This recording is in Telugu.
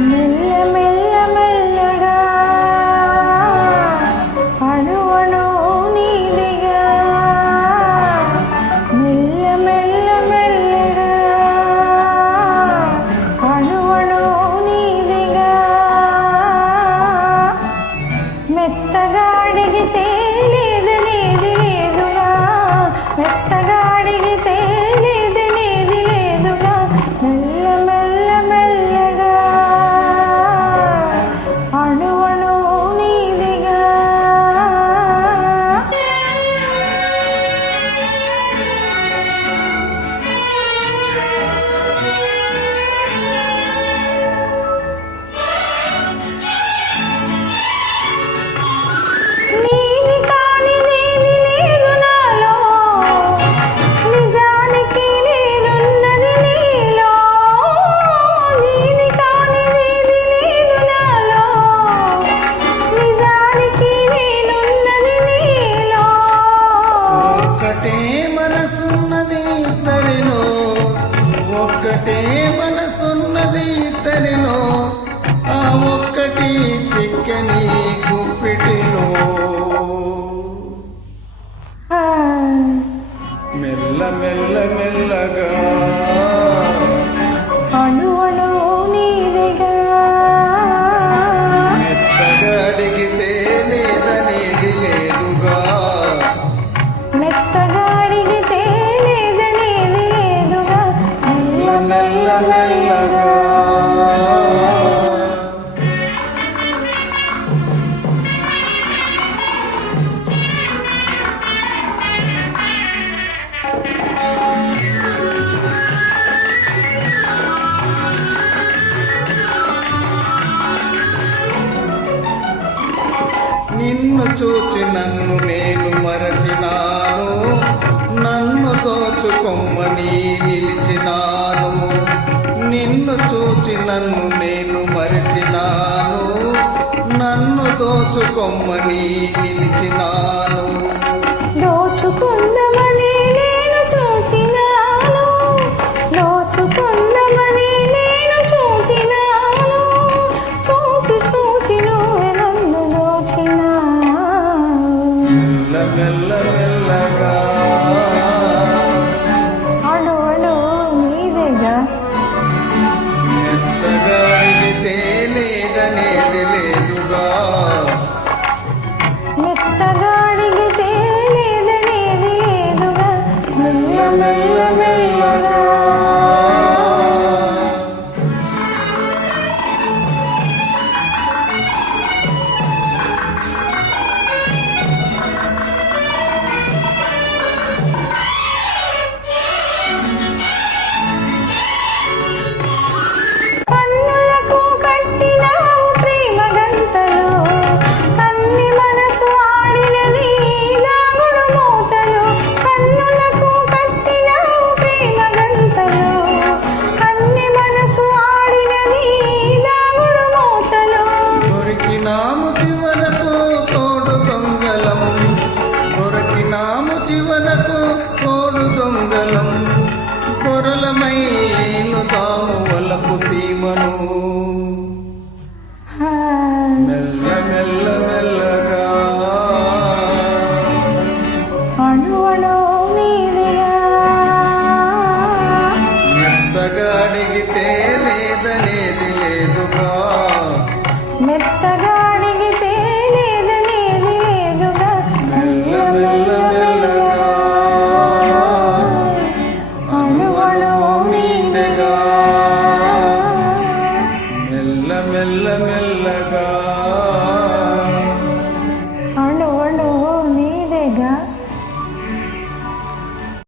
మెల్ల మెల్ల మెల్లగా అణువణు నీదిగా మెల్ల మెల్ల మెల్లగా అణువణు నీదిగా మెత్తగా అడిగితే లేదనేది లేదుగా మెత్తగా అడిగితే లేదనేది లేదుగా మెల్ల మెల్ల మెల్లగా అణువణు నీదిగా నీది కానిదేది లేదు నాలో నిజానికి నేనున్నది నీలో నీది కానిదేది లేదు నాలో నిజానికి నేనున్నది నీలో ఒక్కటే మనసున్నది ఇద్దరిలో ఒక్కటే మనసున్నది ఇద్దరిలో ఆ ఒక్కటి చిక్కని గుప్పిటిలో మెల్ల మెల్ల మెల్లగా అణువణు నీదిగా మెత్తగా అడిగితే లేదనేది లేదుగా మెత్తగా అడిగితే లేదనేది లేదుగా మెల్ల మెల్ల మెల్లగా నిన్ను చూచి నన్ను నేను మరచినాను నన్ను దోచుకొమ్మని నిలిచినాను నిన్ను చూచి నన్ను నేను మరచినాను నన్ను దోచుకొమ్మని నిలిచినాను దోచుకుందామని నేను చూచినాను దోచుకుందామని నేను చూచినాను చూచి చూచి నువ్వే నన్ను దోచినావు మెల్ల మెల్ల మెల్లగా అణువణు నీదిగా మెత్తగా అడిగితే లేదనేది లేదుగా మెత్తగా అడిగితే లేదనేది లేదుగా మెల్ల మెల్ల మెల్లగా కన్నులకు కట్టినావు ప్రేమ గంతలు కన్ని మనసు ఆడినది దాగుడు మూతలు కన్నులకు కట్టినావు ప్రేమ గంతలు కన్ని మనసు ఆడినది దాగుడు మూతలు దొరికినాము చివరకు తోడు దొంగలం దొరికినాము చివరకు తోడు దొంగలం త్వరలమై తాము వలపు సీమను మెల్ల మెల్ల మెల్లగా అణువణు నీదిగా మెత్తగా అడిగితే లేదనేది లేదుగా మెత్తగా అడిగితే